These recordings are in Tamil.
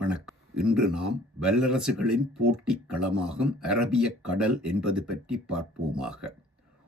வணக்கம். இன்று நாம் வல்லரசுகளின் போட்டிக் களமாகும் அரபிய கடல் என்பது பற்றி பார்ப்போமாக.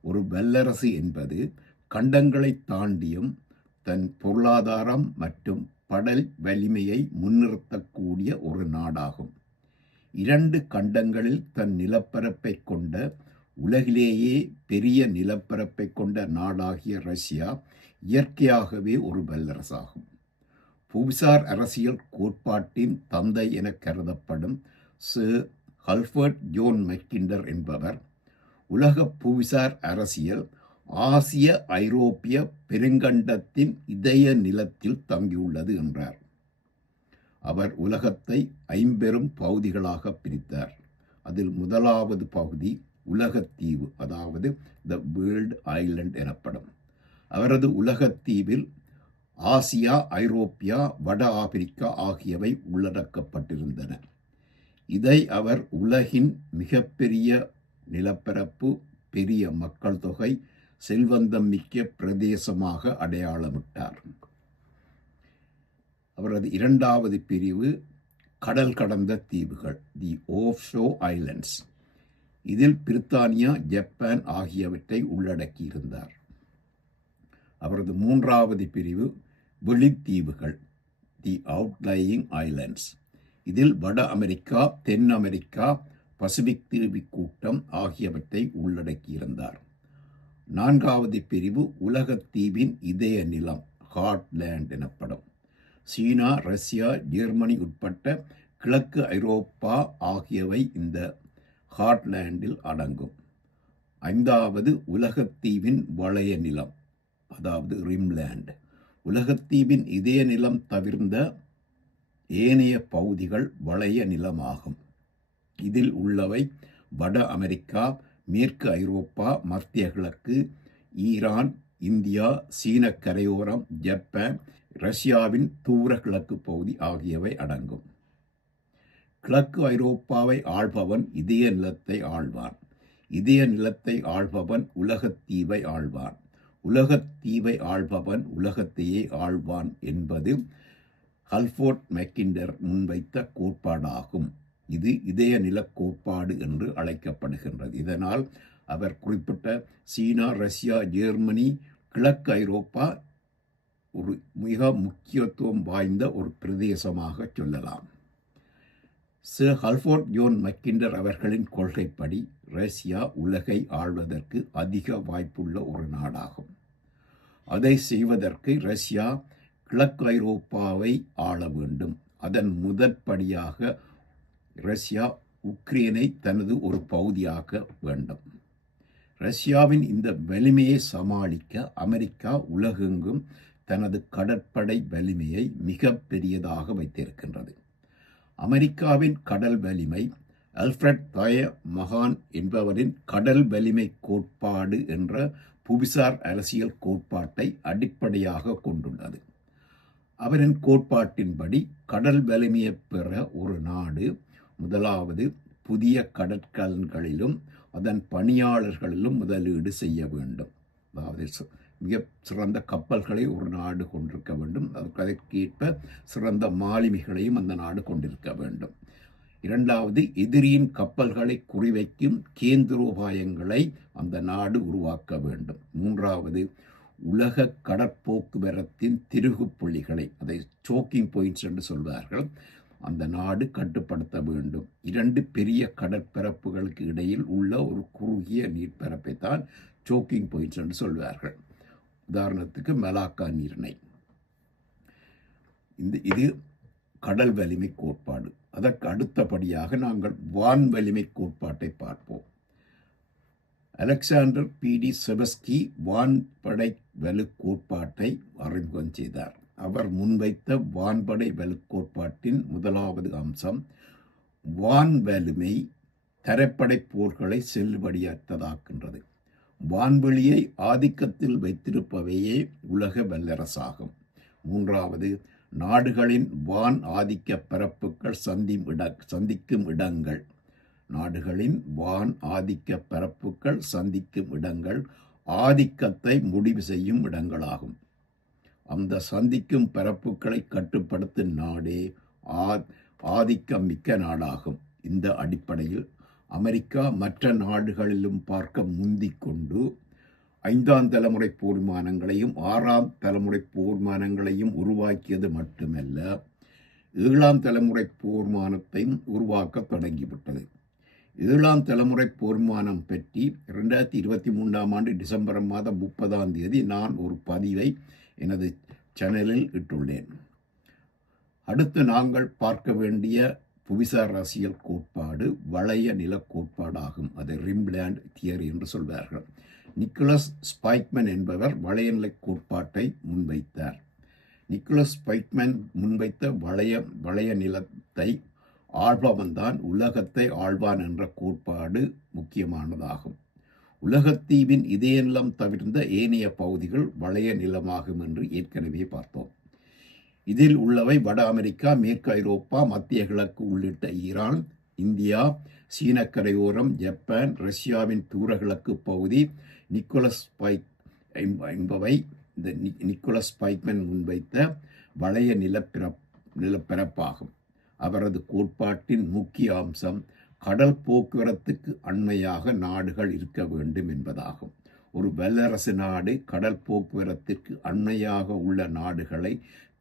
ஒரு வல்லரசு என்பது கண்டங்களை தாண்டியும் தன் பொருளாதாரம் மற்றும் படல் வலிமையை முன்னிறுத்தக்கூடிய ஒரு நாடாகும். இரண்டு கண்டங்களில் தன் நிலப்பரப்பை கொண்ட உலகிலேயே பெரிய நிலப்பரப்பை கொண்ட நாடாகிய ரஷ்யா இயற்கையாகவே ஒரு வல்லரசாகும். புவிசார் அரசியல் கோட்பாட்டின் தந்தை என கருதப்படும் சர் ஹல்ஃபர்ட் ஜோன் மெக்கிண்டர் என்பவர் உலக புவிசார் அரசியல் ஆசிய ஐரோப்பிய பெருங்கண்டத்தின் இதய நிலத்தில் தங்கியுள்ளது என்றார். அவர் உலகத்தை ஐம்பெரும் பகுதிகளாக பிரித்தார். அதில் முதலாவது பகுதி உலகத்தீவு அதாவது த வேர்ல்டு ஐலண்ட் எனப்படும். அவரது உலகத்தீவில் ஆசியா ஐரோப்பியா வட ஆப்பிரிக்கா ஆகியவை உள்ளடக்கப்பட்டிருந்தன. இதை அவர் உலகின் மிகப்பெரிய நிலப்பரப்பு பெரிய மக்கள் தொகை செல்வந்தம் மிக்க பிரதேசமாக அடையாளமிட்டார். அவரது இரண்டாவது பிரிவு கடல் கடந்த தீவுகள் தி ஓஃப்ஷோ ஐலண்ட்ஸ். இதில் பிரித்தானியா ஜப்பான் ஆகியவற்றை உள்ளடக்கியிருந்தார். அவரது மூன்றாவது பிரிவு வெளித்தீவுகள் தி அவுட்லையிங் ஐலண்ட்ஸ் இதில் வட அமெரிக்கா தென் அமெரிக்கா பசிபிக் தீவு கூட்டம் ஆகியவற்றை உள்ளடக்கியிருந்தார். நான்காவது பிரிவு உலகத்தீவின் இதய நிலம் ஹார்ட்லேண்ட் எனப்படும். சீனா ரஷ்யா ஜெர்மனி உட்பட்ட கிழக்கு ஐரோப்பா ஆகியவை இந்த ஹார்ட்லேண்டில் அடங்கும். ஐந்தாவது உலகத்தீவின் வளைய நிலம் அதாவது ரிம்லேண்ட் உலகத்தீவின் இதய நிலம் தவிர்ந்த ஏனைய பகுதிகள் வளைய நிலமாகும். இதில் உள்ளவை வட அமெரிக்கா மேற்கு ஐரோப்பா மத்திய கிழக்கு ஈரான் இந்தியா சீன கரையோரம் ஜப்பான் ரஷ்யாவின் தூர கிழக்கு பகுதி ஆகியவை அடங்கும். கிழக்கு ஐரோப்பாவை ஆள்பவன் இதய நிலத்தை ஆழ்வான் இதய நிலத்தை ஆள்பவன் உலகத்தீவை ஆழ்வான் உலகத்தீவை ஆள்பவன் உலகத்தையே ஆழ்வான் என்பது ஹல்ஃபோர்ட் மெக்கிண்டர் முன்வைத்த கோட்பாடாகும். இது இதய நில கோட்பாடு என்று அழைக்கப்படுகின்றது. இதனால் அவர் குறிப்பிட்ட சீனா ரஷ்யா ஜெர்மனி கிழக்கு ஐரோப்பா ஒரு மிக முக்கியத்துவம் வாய்ந்த ஒரு பிரதேசமாக சொல்லலாம். சர் ஹல்ஃபோர்ட் ஜோன் மக்கிண்டர் அவர்களின் கொள்கைப்படி ரஷ்யா உலகை ஆள்வதற்கு அதிக வாய்ப்புள்ள ஒரு நாடாகும். அதை செய்வதற்கு ரஷ்யா கிழக்கு ஐரோப்பாவை ஆள வேண்டும். அதன் முதற்படியாக ரஷ்யா உக்ரைனை தனது ஒரு பகுதியாக வேண்டும். ரஷ்யாவின் இந்த வலிமையை சமாளிக்க அமெரிக்கா உலகெங்கும் தனது கடற்படை வலிமையை மிக பெரியதாக வைத்திருக்கின்றது. அமெரிக்காவின் கடல் வலிமை அல்ஃப்ரட் தய மகான் என்பவரின் கடல் வலிமை கோட்பாடு என்ற புவிசார் அரசியல் கோட்பாட்டை அடிப்படையாக கொண்டுள்ளது. அவரின் கோட்பாட்டின்படி கடல் வலிமையை பெற ஒரு நாடு முதலாவது புதிய கடற்கலன்களிலும் அதன் பணியாளர்களிலும் முதலீடு செய்ய வேண்டும். அதாவது மிக சிறந்த கப்பல்களை ஒரு நாடு கொண்டிருக்க வேண்டும். அதற்கேற்ப சிறந்த மாலுமிகளையும் அந்த நாடு கொண்டிருக்க வேண்டும். இரண்டாவது எதிரியின் கப்பல்களை குறிவைக்கும் கேந்திரோபாயங்களை அந்த நாடு உருவாக்க வேண்டும். மூன்றாவது உலக கடற்போக்குவரத்தின் திருகு புள்ளிகளை அதை சோக்கிங் பாயிண்ட்ஸ் என்று சொல்வார்கள் அந்த நாடு கட்டுப்படுத்த வேண்டும். இரண்டு பெரிய கடற்பரப்புகளுக்கு இடையில் உள்ள ஒரு குறுகிய நீர்ப்பரப்பை தான் சோக்கிங் பாயிண்ட்ஸ் என்று சொல்வார்கள். உதாரணத்துக்கு மலாக்கா நீர்ணை. இந்த இது கடல் வலிமை கோட்பாடு. அதற்கு அடுத்தபடியாக நாங்கள் வான் வலிமை கோட்பாட்டை பார்ப்போம். அலெக்சாண்டர் பிடி செபஸ்கி வான்படை வலு கோட்பாட்டை அறிமுகம் செய்தார். அவர் முன்வைத்த வான்படை வலு கோட்பாட்டின் முதலாவது அம்சம் வான் வலிமை தரைப்படை போர்களை செல்லுபடியற்றதாக்கின்றது வான்வெளியை ஆதிக்கத்தில் வைத்திருப்பவையே உலக வல்லரசாகும். மூன்றாவது நாடுகளின் வான் ஆதிக்க பரப்புகள் சந்திம் இட சந்திக்கும் இடங்கள். நாடுகளின் வான் ஆதிக்க பரப்புகள் சந்திக்கும் இடங்கள் ஆதிக்கத்தை முடிவு செய்யும் இடங்களாகும். அந்த சந்திக்கும் பரப்புகளை கட்டுப்படுத்தும் நாடே ஆதிக்கம் மிக்க நாடாகும். இந்த அடிப்படையில் அமெரிக்கா மற்ற நாடுகளிலும் பார்க்க முந்திக்கொண்டு ஐந்தாம் தலைமுறை போர்மானங்களையும் ஆறாம் தலைமுறை போர்மானங்களையும் உருவாக்கியது மட்டுமல்ல ஏழாம் தலைமுறை போர்மானத்தையும் உருவாக்க தொடங்கிவிட்டது. ஏழாம் தலைமுறை போர்மானம் பற்றி ரெண்டாயிரத்தி இருபத்தி மூன்றாம் ஆண்டு டிசம்பர் மாதம் முப்பதாம் தேதி நான் ஒரு பதிவை எனது சேனலில் இட்டுள்ளேன். அடுத்து நாங்கள் பார்க்க வேண்டிய புவிசார் அரசியல் கோட்பாடு வளைய நில கோட்பாடாகும். அது ரிம்லேண்ட் தியரி என்று சொல்வார்கள். நிக்கோலஸ் ஸ்பைக்மன் என்பவர் வளைய நிலை கோட்பாட்டை முன்வைத்தார். நிக்கோலஸ் ஸ்பைக்மன் முன்வைத்த வளைய வளைய நிலத்தை ஆழ்பவன்தான் உலகத்தை ஆழ்வான் என்ற கோட்பாடு முக்கியமானதாகும். உலகத்தீவின் இதய நிலம் தவிர்ந்த ஏனைய பகுதிகள் வளைய நிலமாகும் என்று ஏற்கனவே பார்த்தோம். இதில் உள்ளவை வட அமெரிக்கா மேற்கு ஐரோப்பா மத்திய கிழக்கு உள்ளிட்ட ஈரான் இந்தியா சீன கரையோரம் ஜப்பான் ரஷ்யாவின் தூரகிழக்கு பகுதி நிக்கோலஸ் பைக் என்பவை இந்த நிக்கோலஸ் பைக்மன் முன்வைத்த வளைய நிலப்பிறப் நிலப்பரப்பாகும் அவரது கோட்பாட்டின் முக்கிய அம்சம் கடல் போக்குவரத்துக்கு அண்மையாக நாடுகள் இருக்க வேண்டும் என்பதாகும். ஒரு வல்லரசு நாடு கடல் போக்குவரத்திற்கு அண்மையாக உள்ள நாடுகளை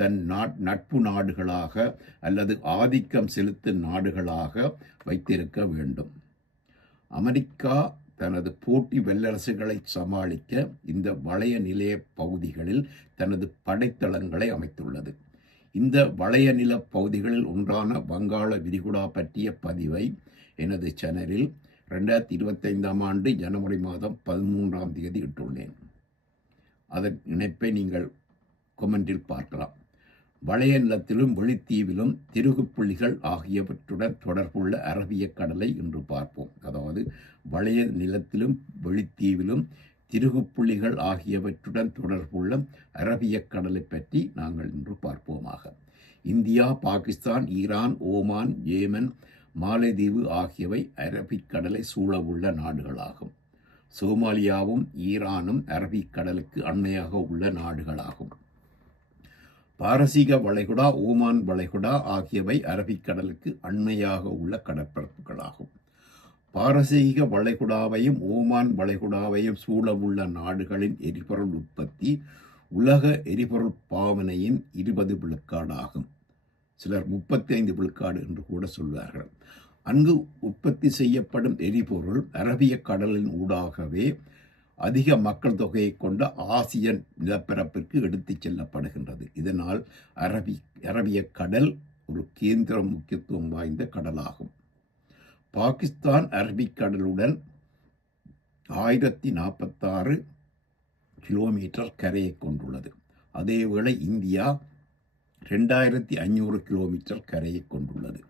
தன் நட்பு நாடுகளாக அல்லது ஆதிக்கம் செலுத்தும் நாடுகளாக வைத்திருக்க வேண்டும். அமெரிக்கா தனது போட்டி வல்லரசுகளை சமாளிக்க இந்த வளைய நிலைய பகுதிகளில் தனது படைத்தளங்களை அமைத்துள்ளது. இந்த வளைய நில பகுதிகளில் ஒன்றான வங்காள விரிகுடா பற்றிய பதிவை எனது சேனலில் ரெண்டாயிரத்தி இருபத்தைந்தாம் ஆண்டு ஜனவரி மாதம் பதிமூன்றாம் தேதி இட்டுள்ளேன். அதன் இணைப்பை நீங்கள் கொமெண்டில் பார்க்கலாம். வளைய நிலத்திலும் வெளித்தீவிலும் திருகுப்புள்ளிகள் ஆகியவற்றுடன் தொடர்புள்ள அரபிய கடலை இன்று பார்ப்போம். அதாவது வளைய நிலத்திலும் வெளித்தீவிலும் திருகுப்புள்ளிகள் ஆகியவற்றுடன் தொடர்புள்ள அரபிய கடலை பற்றி நாங்கள் இன்று பார்ப்போமாக. India Pakistan Iran Oman Yemen மாலைதீவு ஆகியவை அரபிக்கடலை சூழவுள்ள நாடுகளாகும். சோமாலியாவும் ஈரானும் அரபிக்கடலுக்கு அண்மையாக உள்ள நாடுகளாகும். பாரசீக வளைகுடா ஓமான் வளைகுடா ஆகியவை அரபிக்கடலுக்கு அண்மையாக உள்ள கடற்பரப்புகளாகும். பாரசீக வளைகுடாவையும் ஓமான் வளைகுடாவையும் சூழவுள்ள நாடுகளின் எரிபொருள் உற்பத்தி உலக எரிபொருள் பாவனையின் இருபது விழுக்காடாகும். சிலர் முப்பத்தி ஐந்து விழுக்காடு என்று கூட சொல்வார்கள். அங்கு உற்பத்தி செய்யப்படும் எரிபொருள் அரபிய கடலின் ஊடாகவே அதிக மக்கள் தொகையை கொண்ட ஆசிய நிலப்பரப்பிற்கு எடுத்துச் செல்லப்படுகின்றது. இதனால் அரபி அரபிய கடல் ஒரு கேந்திர முக்கியத்துவம் வாய்ந்த கடலாகும். பாகிஸ்தான் அரபிக்கடலுடன் ஆயிரத்தி நாற்பத்தாறு கிலோமீட்டர் கரையை கொண்டுள்ளது. அதேவேளை இந்தியா ரெண்டாயிரத்தி ஐநூறு கிலோமீட்டர் கரையை கொண்டுள்ளது.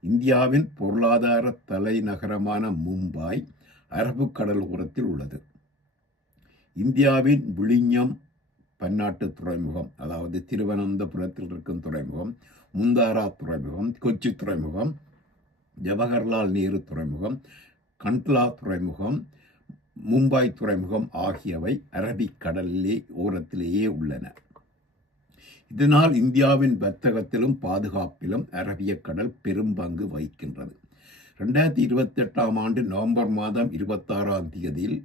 இந்தியாவின் பொருளாதார தலைநகரமான மும்பாய் அரபு கடல் உள்ளது. இந்தியாவின் விழிஞம் பன்னாட்டு துறைமுகம் அதாவது திருவனந்தபுரத்தில் இருக்கும் துறைமுகம் முந்தாரா துறைமுகம் கொச்சி துறைமுகம் ஜவஹர்லால் நேரு துறைமுகம் கண்ட்லா துறைமுகம் மும்பாய் துறைமுகம் ஆகியவை அரபிக்கடலிலே ஓரத்திலேயே உள்ளன. இதனால் இந்தியாவின் வர்த்தகத்திலும் பாதுகாப்பிலும் அரபிய கடல் பெரும் பங்கு வகிக்கின்றது. ரெண்டாயிரத்தி இருபத்தெட்டாம் ஆண்டு நவம்பர் மாதம் இருபத்தாறாம் தேதியில்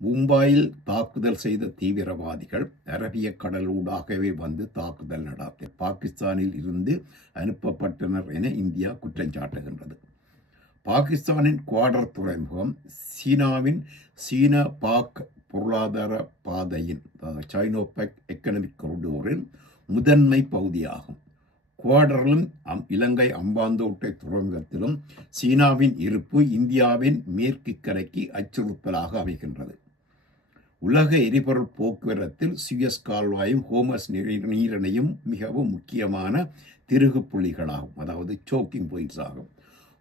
மும்பாயில் தாக்குதல் செய்த தீவிரவாதிகள் அரபிய கடலூடாகவே வந்து தாக்குதல் நடாத்த பாகிஸ்தானில் இருந்து அனுப்பப்பட்டனர் என இந்தியா குற்றம் சாட்டுகின்றது. பாகிஸ்தானின் குவாடர் துறைமுகம் சீனாவின் சீன பாக் பொருளாதார பாதையின் சைனோபெக் எக்கனமிக் கொரிடோரின் முதன்மை பகுதியாகும். குவாடரிலும் அம் இலங்கை அம்பாந்தோட்டை துறங்கத்திலும் சீனாவின் இருப்பு இந்தியாவின் மேற்கு கரைக்கு அச்சுறுத்தலாக அமைகின்றது. உலக எரிபொருள் போக்குவரத்தில் சுயஸ் கால்வாயும் ஹோமஸ் நீரணையும் மிகவும் முக்கியமான திருகு புள்ளிகளாகும் அதாவது சோக்கிங் பாயிண்ட்ஸ் ஆகும்.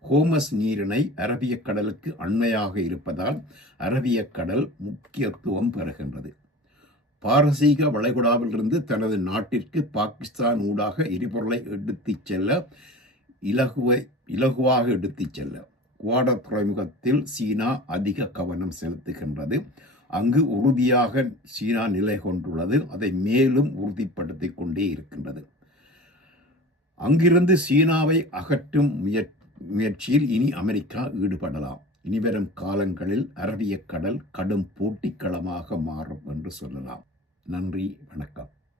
ஹோமஸ் நீரிணை அரபிய கடலுக்கு அண்மையாக இருப்பதால் அரபிய கடல் முக்கியத்துவம் பெறுகின்றது. பாரசீக வளைகுடாவிலிருந்து தனது நாட்டிற்கு பாகிஸ்தான் ஊடாக எரிபொருளை எடுத்துச் செல்ல இலகுவை இலகுவாக எடுத்துச் செல்ல குவாடர் துறைமுகத்தில் சீனா அதிக கவனம் செலுத்துகின்றது. அங்கு உறுதியாக சீனா நிலை கொண்டுள்ளது. அதை மேலும் உறுதிப்படுத்திக் கொண்டே இருக்கின்றது. அங்கிருந்து சீனாவை அகற்றும் முயற் முயற்சியில் இனி அமெரிக்கா ஈடுபடலாம். இனிவரும் காலங்களில் அரபியக் கடல் கடும் போட்டிக்களமாக மாறும் என்று சொல்லலாம். நன்றி வணக்கம்.